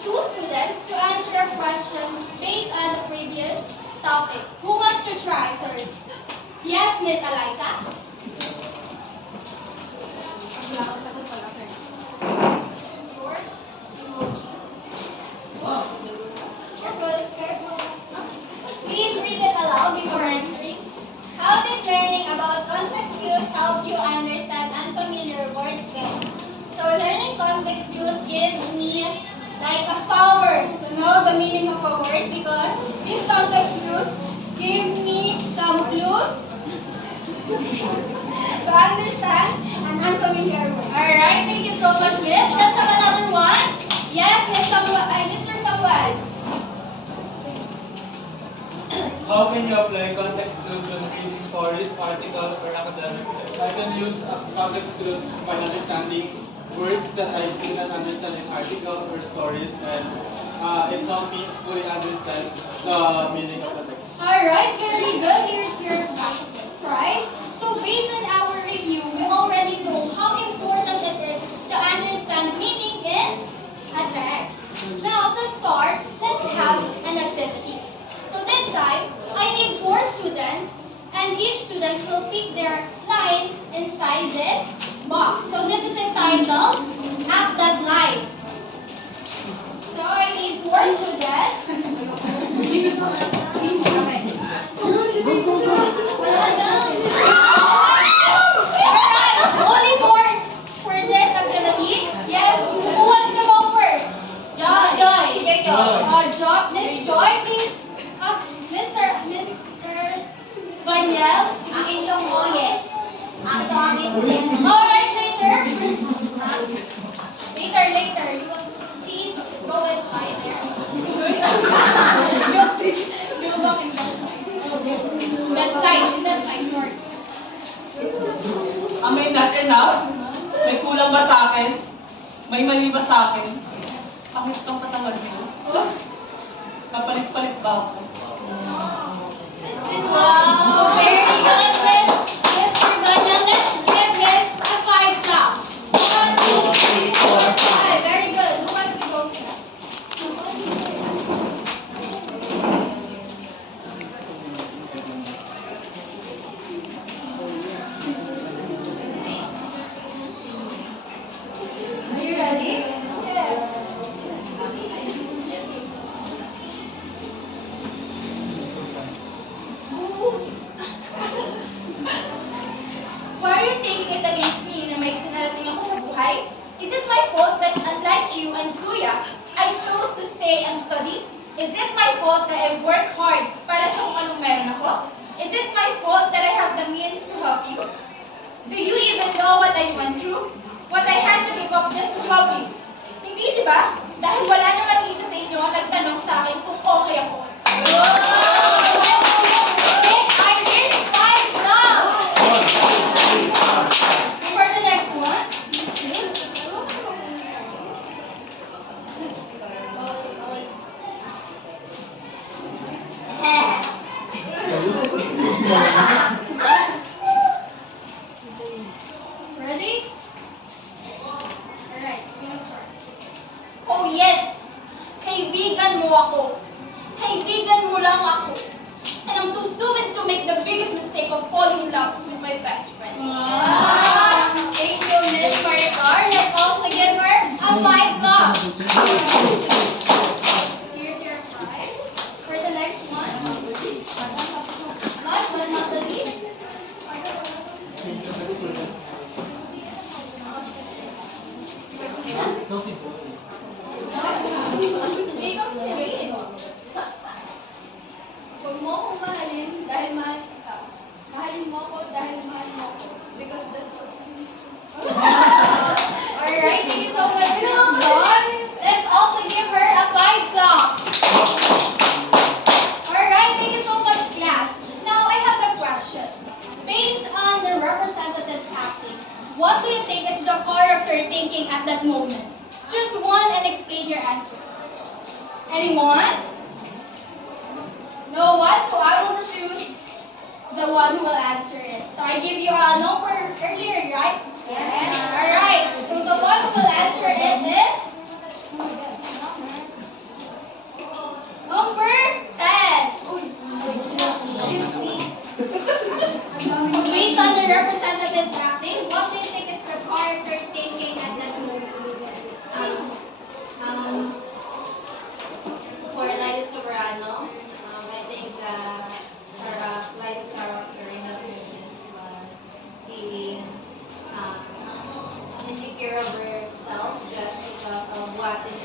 need two students to answer a question based on the previous topic. Who wants to try first? Yes, Miss Eliza? Short emoji. Please read it aloud before answering. How did learning about context skills help you understand unfamiliar words better? So learning context skills gives me like a power to know the meaning of a word because these context skills give me some clues to understand an unfamiliar word. Alright, thank you so much, Miss. Let's have another one. Yes, Mr. Samuel. How can you apply context clues when reading stories, articles, or academic texts? I can use context clues by understanding words that I did not understand in articles or stories, and it helped me fully understand the meaning of the text. Alright, very good. Here's your prize. So based on our review, we already know how important it is to understand meaning in a text. Now to start, let's have an activity. So this time, I need 4 students and each student will pick their lines inside this box. So this is entitled At That Line. So I need 4 students. Only for this activity. Yes. Who wants to go first? Joy. Okay, Miss Joy, please. Mr. Banyel. Akin yung yes. Ang dami Alright, later. Later. You will please go inside there. You go in that side, sorry. May not enough? May kulang ba sa akin? May mali ba sa akin? Bakit itong katawan ko? Kapalit-palit ba ako? Wow! Very good, Mr. Banyel. Let's give him a 5 claps. 1, 2, 3, 4, 5. Very good. Who wants to go first? Are you ready? Yes. Why are you taking it against me na may narating ako sa buhay? Is it my fault that unlike you and Kuya, I chose to stay and study? Is it my fault that I work hard para sa kung anong meron ako? Is it my fault that I have the means to help you? Do you even know what I went through? What I had to give up just to help you? Hindi, di ba? Dahil wala naman isa sa inyo ang nagtanong sa akin kung okay ako. Miss Irish, 5 loves! For the next one. Ready? Alright, we're gonna start. Oh yes! Kaibigan mo ako. Kaibigan mo lang ako. And I'm so stupid to make the biggest mistake of falling in love with my best friend. Wow. Thank you, Miss Maricar. Let's also give her a 5 love. Here's your prize. For the next one. Last but not the least. Huwag mo akong mahalin dahil mahal kita. Mahalin mo ako dahil mahal mo ako. Because that's what we need. Alright, thank you so much, Miss John. Let's also give her a 5 claps. Alright, thank you so much, class. Now I have a question. Based on the representative's acting, what do you think is the character thinking at that moment? Choose one and explain your answer. Anyone? No one? So I will choose the one who will answer it. So I give you a number earlier, right? Yes. Alright. So the one who will answer it is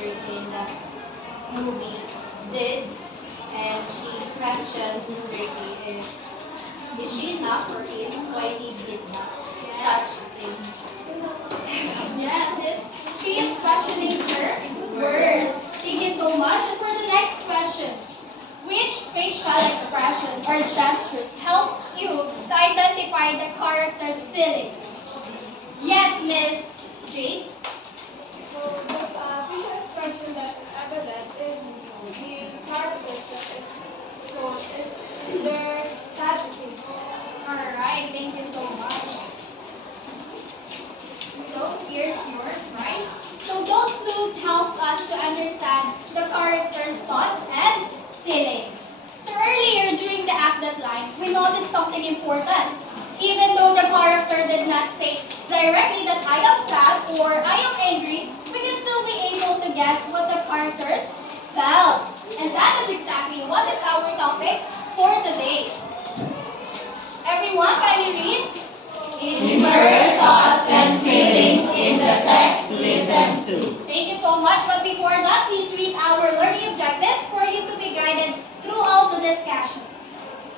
character in the movie did, and she questioned Ricky if is she enough for him, why he did not such thing. Yes, she is questioning her word. Thank you so much. And for the next question, which facial expression or gestures helps you to identify the character's feelings? Yes, Miss Jade. So the facial expression that is evident in the characters that is shown is their sad faces. Alright, thank you so much. So here's your prize. So those clues helps us to understand the character's thoughts and feelings. So earlier during the act deadline, we noticed something important. Even though the character did not say directly that I am sad or I am angry, we can still be able to guess what the characters felt. And that is exactly what is our topic for today. Everyone, can you read? Enumerate thoughts and feelings in the text listened to. Thank you so much. But before that, please read our learning objectives for you to be guided throughout the discussion.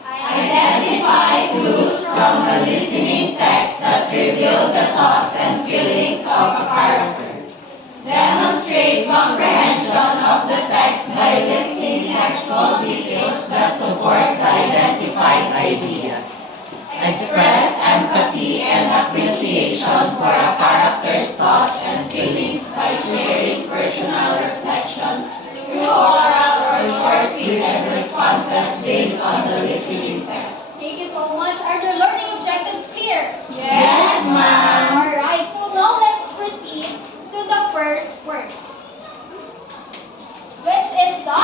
Identify clues from a listening text that reveals the thoughts and feelings of a character. Demonstrate comprehension of the text by listing textual details that supports the identified ideas. Express empathy and appreciation for a character's thoughts and feelings by sharing personal reflections through oral or short-period responses based on the listening text. Thank you so much. Are the learning objectives clear? Yes, ma'am. Alright, so now let's proceed to the first word, which is the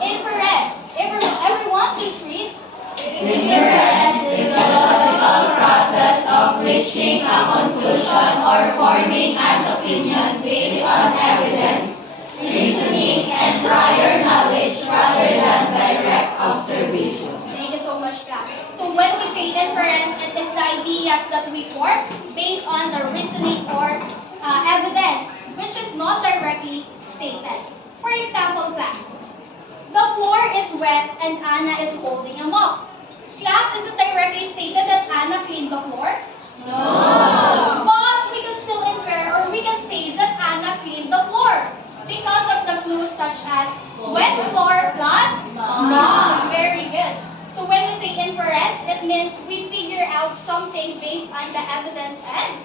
inference. Everyone, please read. Inference is a logical process of reaching a conclusion or forming an opinion based on evidence, reasoning, and prior knowledge rather than direct observation. Thank you so much, class. So when we say inference, it is the ideas that we form based on the reasoning or evidence, which is not directly stated. For example, class, the floor is wet and Anna is holding a mop. Class, is it directly stated that Anna cleaned the floor? No. But we can still infer or we can say that Anna cleaned the floor because of the clues such as wet floor plus mop. Very good. So when we say inference, it means we figure out something based on the evidence and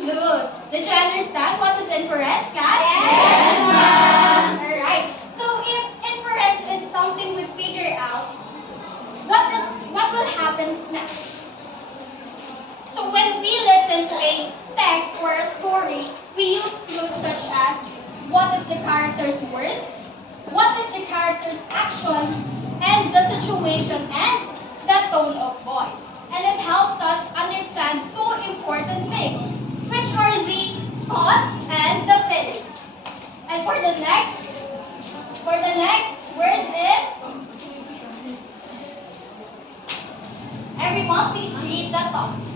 clues. Did you understand what is inference, class? Yes, ma'am. Alright. So if inference is something we figure out, what will happen next? So when we listen to a text or a story, we use clues such as what is the character's words, what is the character's actions, and the situation and the tone of voice. And it helps us understand two important things, which are the thoughts and the feelings. And for the next word is, everyone please read the thoughts.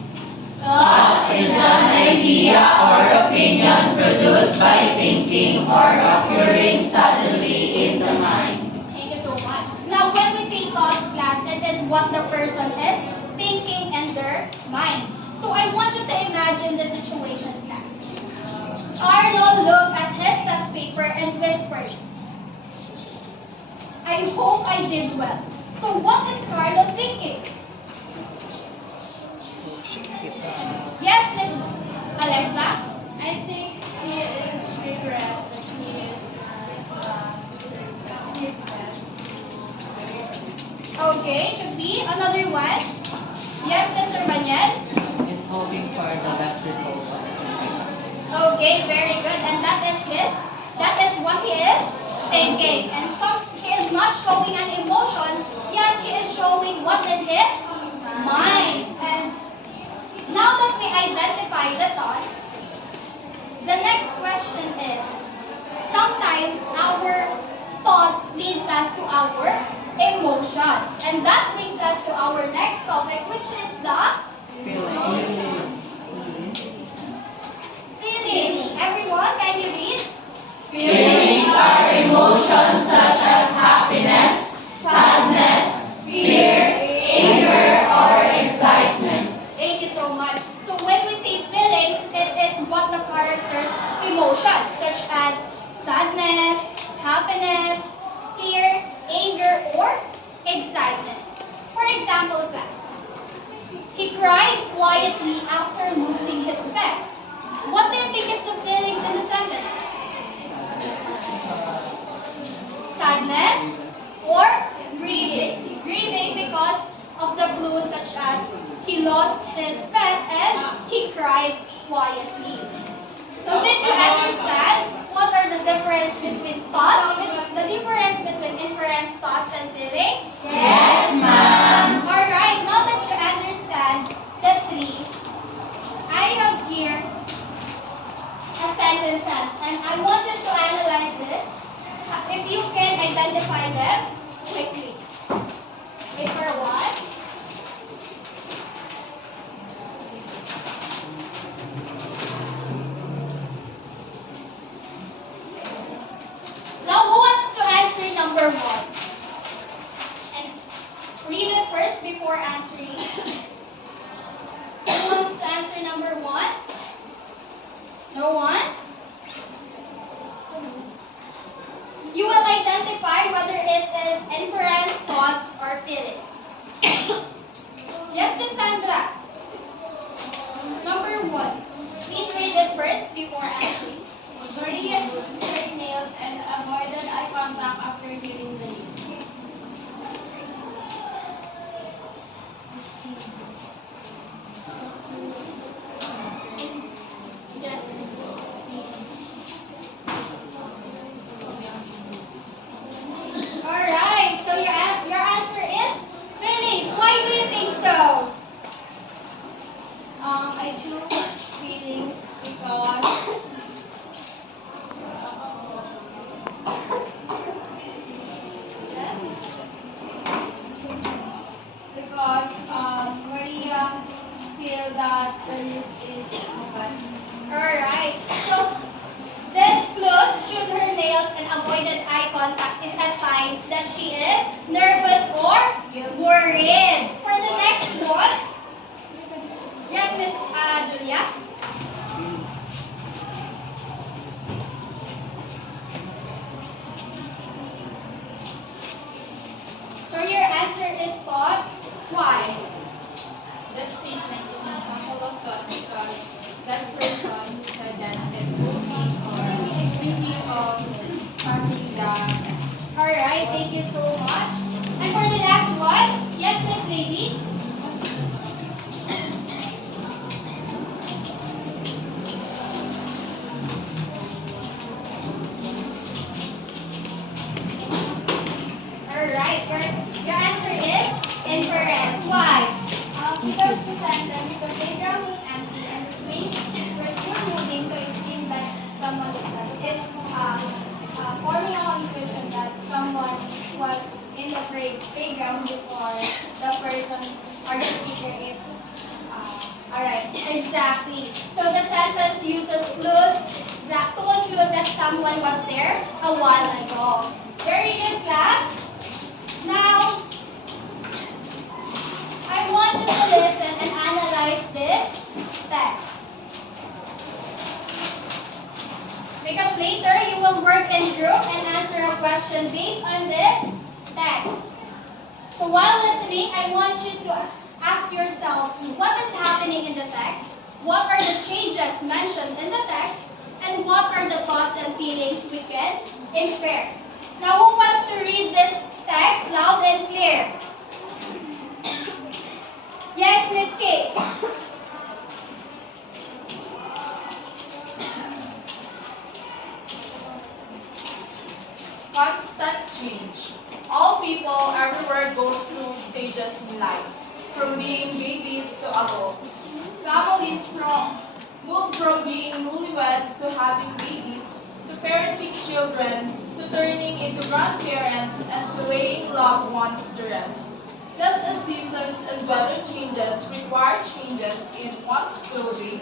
Thought is an idea or opinion produced by thinking or occurring suddenly in the mind. Thank you so much. Now when we say thoughts, class, it is what the person is thinking in their mind. So I want you to imagine the situation, class. Arnold looked at his test paper and whispered, I hope I did well. So what is Carlo thinking? Yes, Miss Alexa? I think he is regret that he is his best. Okay, could be another one. Yes, Mr. Banyel? Is hoping for the best result of the test. Okay, very good. And that is what he is thinking. And he is not showing any emotions, yet he is showing what in his mind. And now that we identify the thoughts, the next question is, sometimes our thoughts leads us to our emotions. And that brings us to our next topic, which is the feelings. Everyone, can you read? Feelings are identify them quickly. Wait for what? Now, who wants to answer number one? And read it first before answering. Who wants to answer number one? No one? You will identify whether it is inference, thoughts, or feelings. Yes, Miss Sandra. Number one. Please read it first before answering. Maria chewed her nails and avoided eye contact after hearing the news. Yes. Alright, so your answer is feelings. Why do you think so? I choose feelings because Yes. Maria feel that the news is bad. Alright, so this clues, chewed her nails and avoided eye contact is a sign that she is nervous or worried. For the next one, yes, Miss Julia. So your answer is thought. Why? That statement is an example of thought because that person said that is looking or thinking of passing the test. Alright, thank you so much. And for the last one, yes, Miss Lady. Alright, your answer is inference. Why? Because the sentence, the playground was empty and the swings were still moving, so it seemed like someone is forming a conclusion that someone was in the playground before the person or the speaker is arrived. Exactly. So the sentence uses clues to conclude that someone was there a while ago. Very good, class. Now, I want you to listen and analyze this text. Because later you will work in group and answer a question based on this text. So while listening, I want you to ask yourself what is happening in the text, what are the changes mentioned in the text, and what are the thoughts and feelings we can infer. Now, who wants to read this text loud and clear? Yes, Miss Kate. Constant change. All people everywhere go through stages in life, from being babies to adults. Families move from being newlyweds to having babies, to parenting children, to turning into grandparents, and to laying loved ones to rest. Just as seasons and weather changes require changes in one's clothing,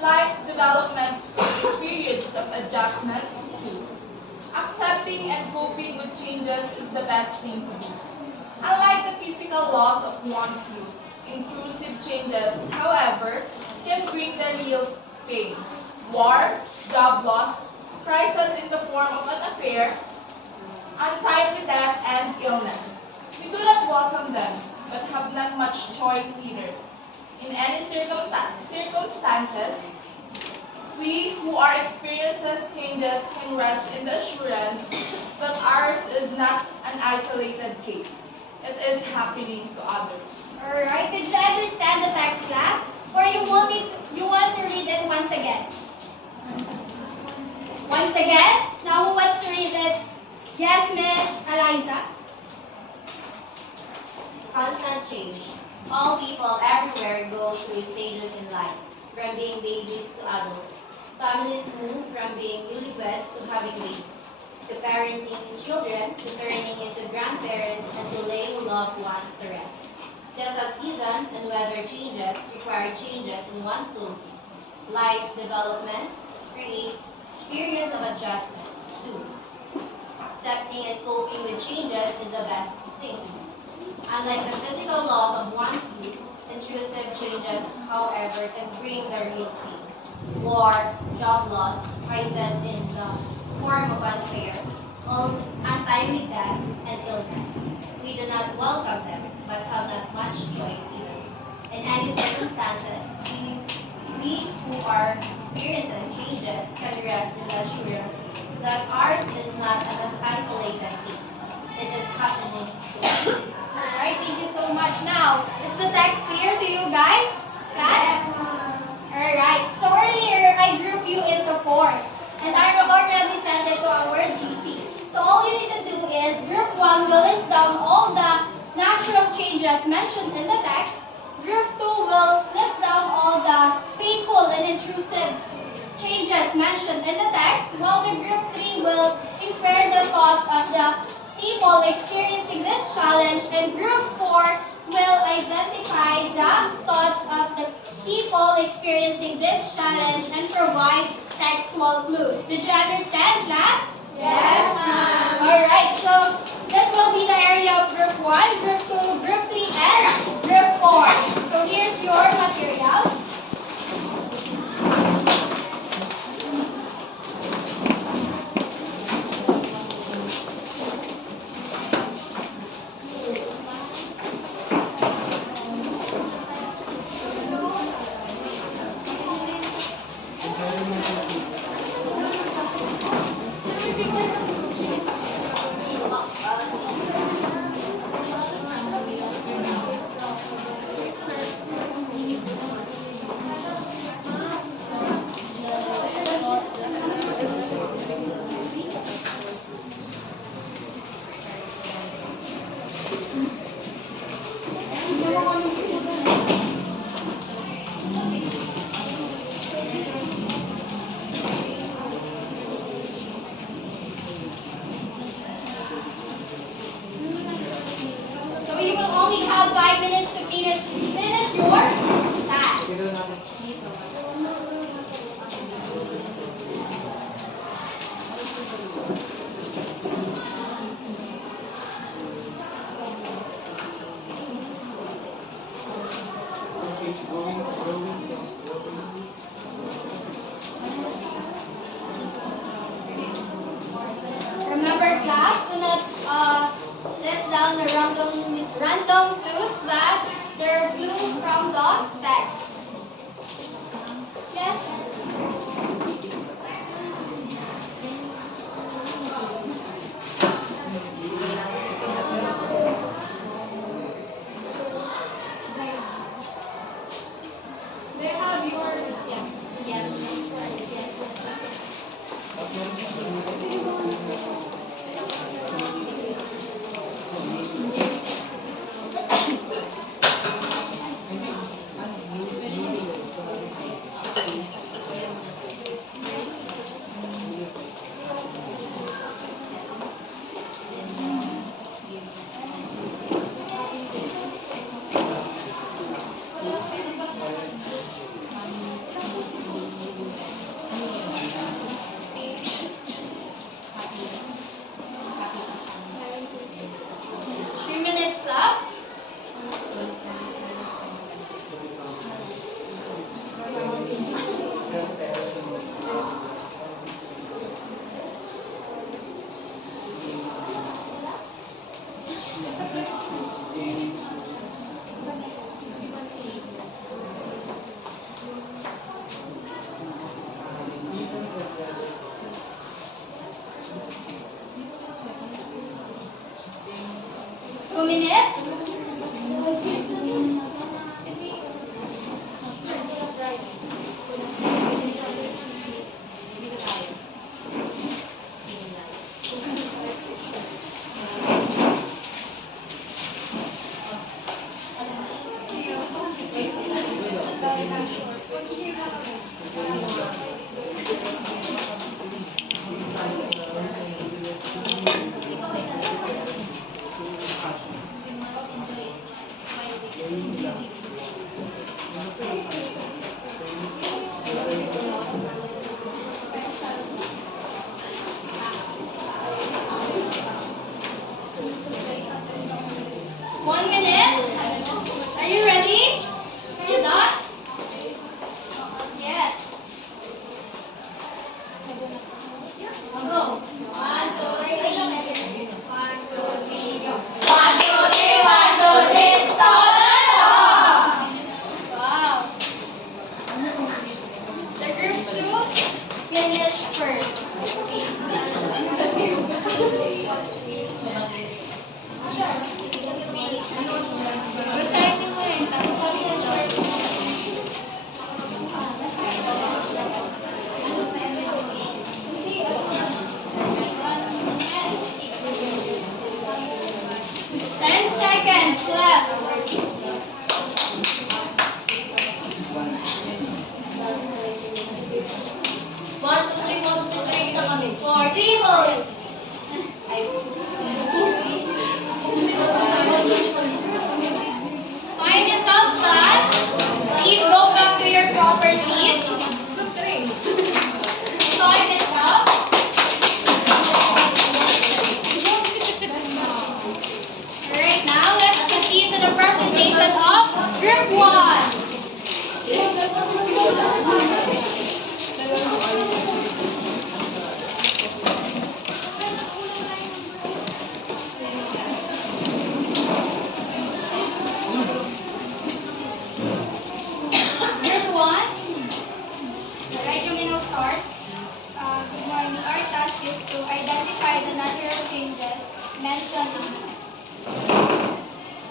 life's developments create periods of adjustments too. Accepting and coping with changes is the best thing to do. Unlike the physical loss of one's youth, intrusive changes, however, can bring the real pain. War, job loss, crisis in the form of an affair, untimely death, and illness. We do not welcome them, but have not much choice either. In any circumstances, we who are experiences changes can rest in the assurance that ours is not an isolated case. It is happening to others. Alright, did you understand the text, class? Or you want to read it once again? Once again? Now who wants to read it? Yes, Miss Eliza. Constant change. All people everywhere go through stages in life, from being babies to adults. Families move from being newlyweds to having babies. to parenting children, to turning into grandparents, and to laying loved ones to rest. Just as seasons and weather changes require changes in one's clothing, life's developments create periods of adjustments too. Accepting and coping with changes is the best thing. Unlike the physical laws of one's youth, intrusive changes, however, can bring the real pain. War, job loss, crisis in the form of unfair, untimely death, and illness. We do not welcome them, but have not much choice either. In any circumstances, we who are experiencing changes can rest in the assurance that ours is not an isolated case. It is happening to others. Alright, thank you so much. Now, is the text clear to you guys? Class? Alright, so earlier I grouped you into 4. And I have already sent it to our GC. So all you need to do is group 1 will list down all the natural changes mentioned in the text. Group 2 will list down all the painful and intrusive changes mentioned in the text, while the group 3 will infer the thoughts of the people experiencing this challenge, and group 4 will identify the thoughts of the people experiencing this challenge and provide textual clues. Did you understand, class? Yes, ma'am. Alright, so this will be the area of group 1, group 2, group 3, and group 4. So here's your materials. So you will only have 5 minutes to finish your task. Remember, class, do not list down the random clues, but they're clues from the text. Yes? They have your,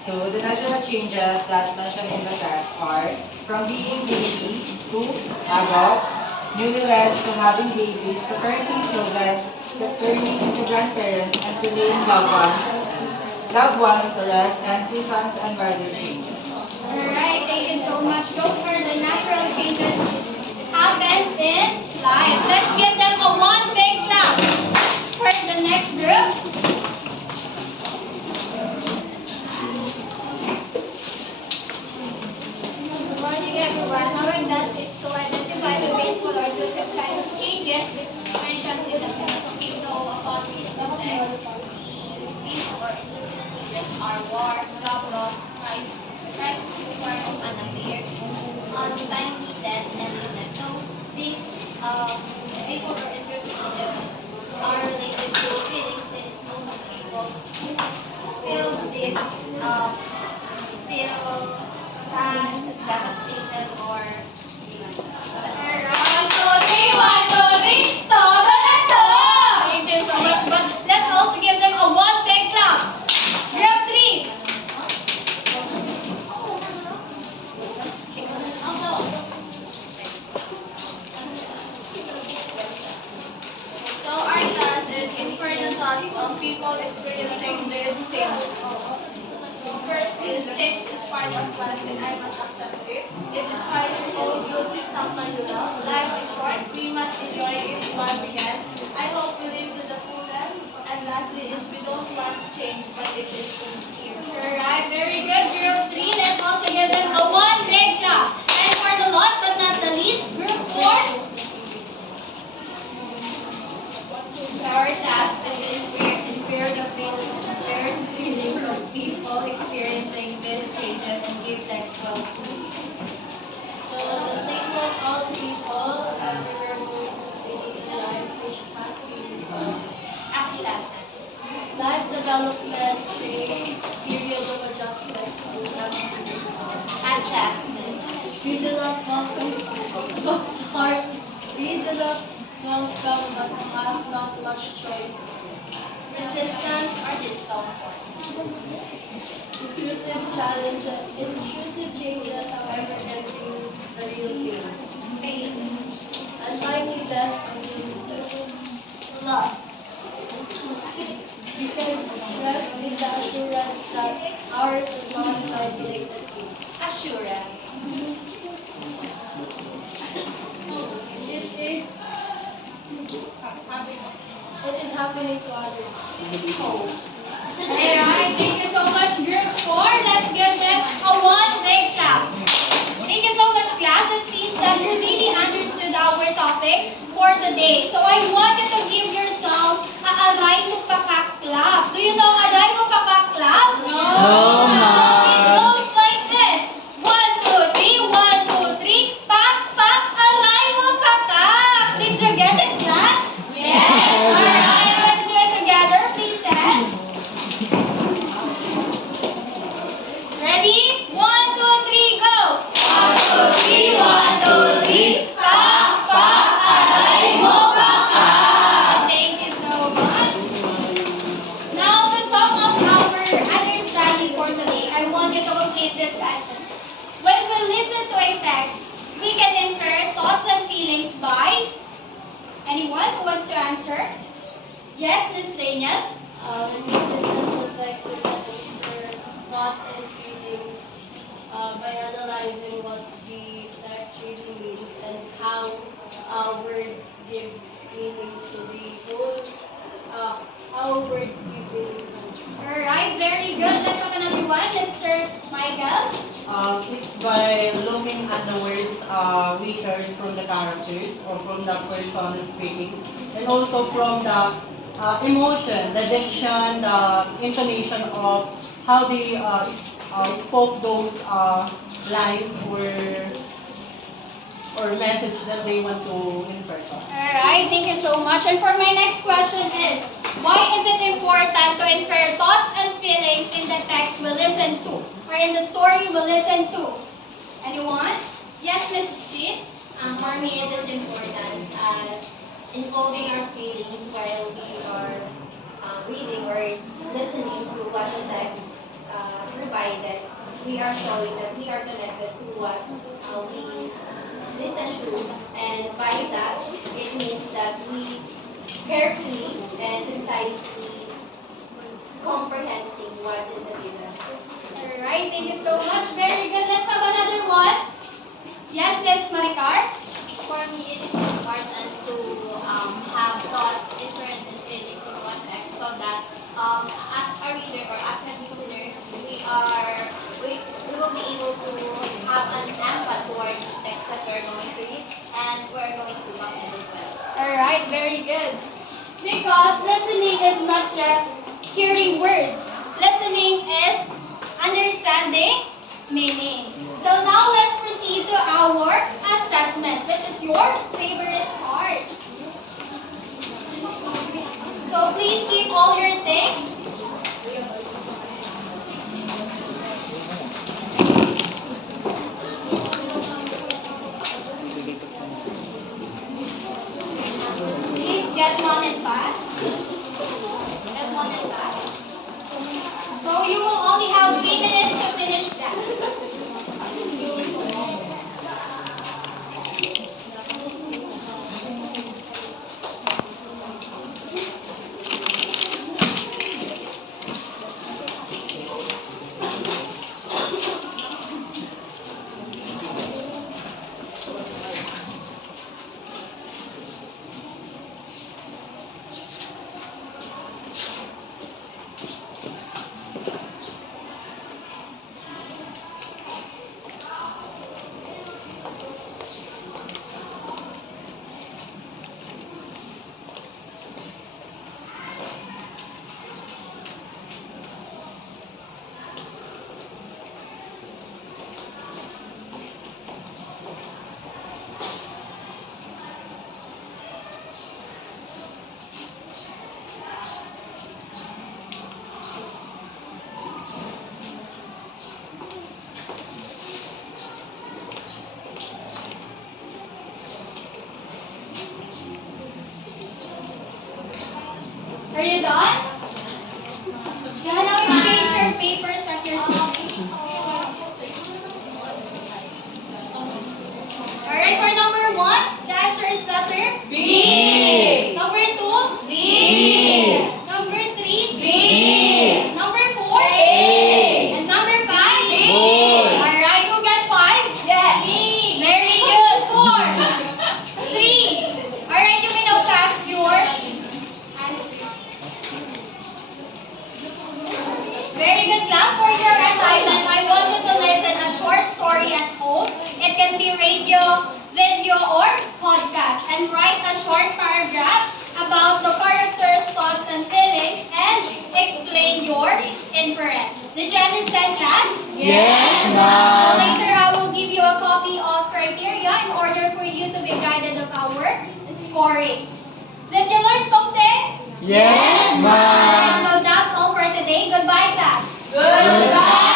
So the natural changes that mentioned in the text are from being babies to adults, newlyweds to having babies, to parenting children, to turning into grandparents, and to laying loved ones to rest, and seasons and weather changes. Alright, thank you so much. Those are the natural changes happen in life. Let's give them a one big clap for the next group. Good morning, everyone. Our task is to identify the painful or intrusive kind of changes mentioned in the text. Okay, so upon reading the text, the painful or intrusive changes are war, job loss, return of an affair, untimely death, and illness. So these painful or intrusive changes are related to feelings, since most of people feel this feel sad, devastated, or Thank you so much. But let's also give them a one big clap. Group 3. So our task is infer the thoughts of people experiencing this change. So first is change is part of life and I must accept it. It is hard to losing someone you love. Life is short, we must enjoy it while we can. I hope we live to the fullest. And lastly is we don't want change, but it is here. Alright, very good. Group 3. Let's also give them a one big clap. And for the last but not the least, Group 4. our task is to infer the feelings of people experiencing these changes and give textual clues. So the statement all people everywhere move stages in life which has feelings of Acceptance. life development, change, period of adjustments, Adjustment. we do not welcome but have not much choice. Resistance or discomfort. Intrusive changes, however, can bring the real pain. Pain. Untimely death and illness. Loss. You can rest in the assurance that ours is not an isolated case. Assurance. It is happening to others. Hope. Alright, thank you so much, Group 4. Let's give them a one big clap. Thank you so much, class. It seems that you really understood our topic for today. So I want you to give yourself a aray mo paka-clap. Do you know aray mo paka-clap? No. So it goes like this. 1, 2, 3, 1, 2, 3. Pak, pak, aray mo pakak. Did you get it, class? Yes. Alright, let's do it together. Please stand. Ready? 1, 2, 3, go! 1, 2, 3, 1, 2, 3. Pak, pak, aray mo baka. Thank you so much. Now, to sum up our understanding for today, I want you to complete this sentence. When we listen to a text, we can infer thoughts and feelings by anyone who wants to answer? Yes, Miss Daniel? When we listen to text, we can infer thoughts and feelings by analyzing what the text really means and how words give meaning to the whole. How words give meaning to Alright, very good. Let's have another one, Mr. Michael. It's by looking at the words we heard from the characters or from the person speaking, and also from the emotion, the diction, the intonation of how they spoke those lines or message that they want to infer. Alright, thank you so much. And for my next question is, why is it important to infer thoughts and feelings in the text we listen to? Or in the story we listen to? Anyone? Yes, Miss Jean? For me, it is important as involving our feelings while we are reading or listening to what the text provided, we are showing that we are connected to what we listen to, and by that, it means that we carefully and concisely comprehending what is the given. Alright, thank you so much. Very good. Let's have another one. Yes, Miss Maricar? For me, it is important to have thoughts, different and feelings in one text so that as a reader or as a listener, we will be able to have an empathy towards the text that we're going to read and we're going to love it as well. Alright, very good. Because listening is not just hearing words. Listening is understanding meaning. So now let's proceed to our assessment, which is your favorite part. So please keep all your things. Please get one and pass. Get one and pass. So you will only have 3 minutes to finish that. Are you done? You can now exchange your papers at your seats. Alright, for number 1, the answer is letter B. Number 2, B. Number 3, B. Number 4, A. And number 5, B. Alright, who got 5? Yes. Very good. 4, 3. Alright, you may now pass your answer. Very good, class. For your assignment, I want you to listen a short story at home. It can be radio, video, or podcast. And write a short paragraph about the characters, thoughts, and feelings, and explain your inference. Did you understand, class? Yes, So ma'am. later, I will give you a copy of criteria in order for you to be guided of our scoring. Did you learn something? Yes, ma'am. Alright, so that's all for today. Goodbye, class. Goodbye.